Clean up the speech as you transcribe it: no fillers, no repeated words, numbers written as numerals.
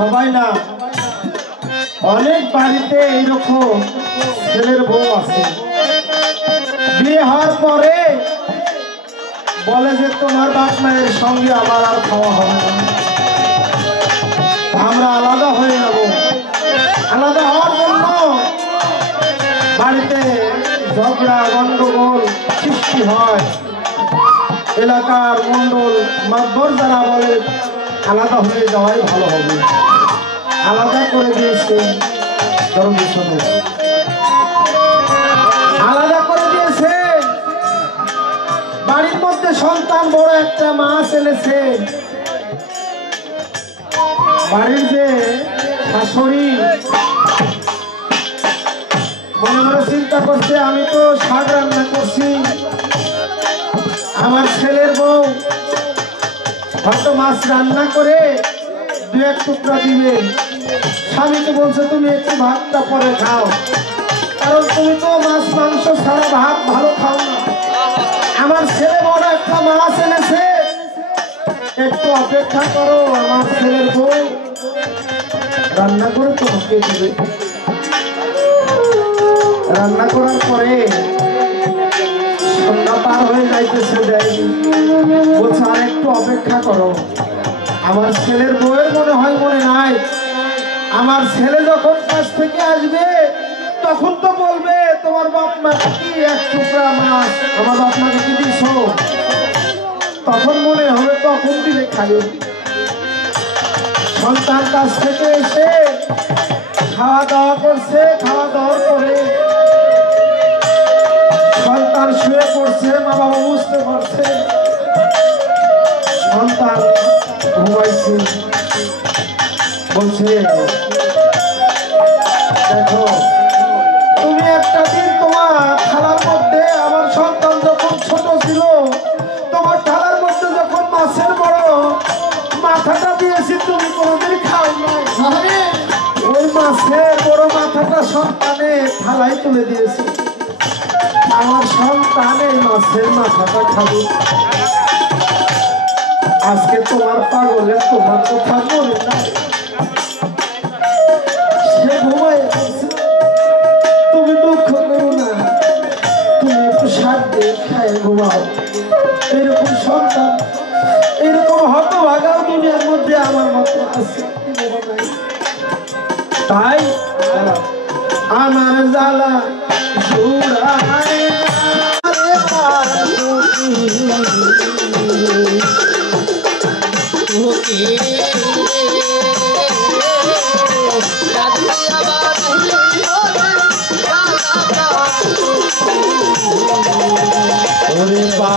সবাই না অনেক বাড়িতে এইরকম ছেলের বউ আছে, বিয়ে হওয়ার পরে বলে যে তোমার বাপ মায়ের সঙ্গে আমার আর খাওয়া হবে না, আমরা আলাদা হয়ে যাব। আলাদা হওয়ার জন্য বাড়িতে ঝগড়া গন্ডগোল সৃষ্টি হয়। এলাকার মন্ডল মাতবর যারা বলে আলাদা হয়ে যাওয়াই ভালো হবে, আলাদা করে দিয়েছে। আলাদা করে দিয়েছে। বাড়ির মধ্যে সন্তান বড় একটা মা ছেলেছে, বাড়ির যে শাশুড়ি মনে মনে চিন্তা করছে আমি তো শাক রান্না করছি, আমার ছেলের বউ হয়তো মাছ রান্না করে দু এক টুকরা দিবে। স্বামীকে বলছে তুমি একটু ভাতটা পরে খাও, কারণ তুমি তো মাছ মাংস ছাড়া ভাত ভালো খাও না। আমার ছেলে বড় একটা মাছ এনেছে, একটু অপেক্ষা করো, আমার ছেলের বউ রান্না করে তোমাকে দেবে। রান্না করার পরে সন্ধ্যা পার হয়ে যাইতেছে, দেয়নি, বলছে আর একটু অপেক্ষা করো। আমার ছেলের বউয়ের মনে হয় মনে নাই, আমার ছেলে যখন কাছ থেকে আসবে তখন তো বলবে তোমার বাপ মা কি এক টুকরা মাছ আমার বাপ মাকে কি দিছ, তখন মনে হবে তখন দিলে খাই। সন্তান কাছ থেকে এসে খাওয়া দাওয়া করছে, খাওয়া দাওয়ার পরে সন্তান শুয়ে পড়ছে, মা বাবা বুঝতে পারছে সন্তান ঘুমাইছে। বলছে দেখো তুমি একটা দিন তোমার থালার মধ্যে, আমার সন্তান যখন ছোট ছিল তোমার থালার মধ্যে যখন মাছের বড় মাথাটা দিয়েছি তুমি কোনোদিন খাও নাই, ওই মাছের বড় মাথাটা সন্তানের থালায় তুলে দিয়েছে। আমার সন্তানের মাছের মাথাটা খাবে। আজকে তোমার পাগলে তোমার কথা বলে না, সে ঘুমায় গেছে। তুমি দুঃখ করো না, তুমি একটু শাক দিয়ে খায় ঘুমাও। এরকম সন্তান, এরকম হতভাগাও দুনিয়ার মধ্যে আমার মতো আছে। তাই আমার জ্বালা জুড়ায় ওরে বা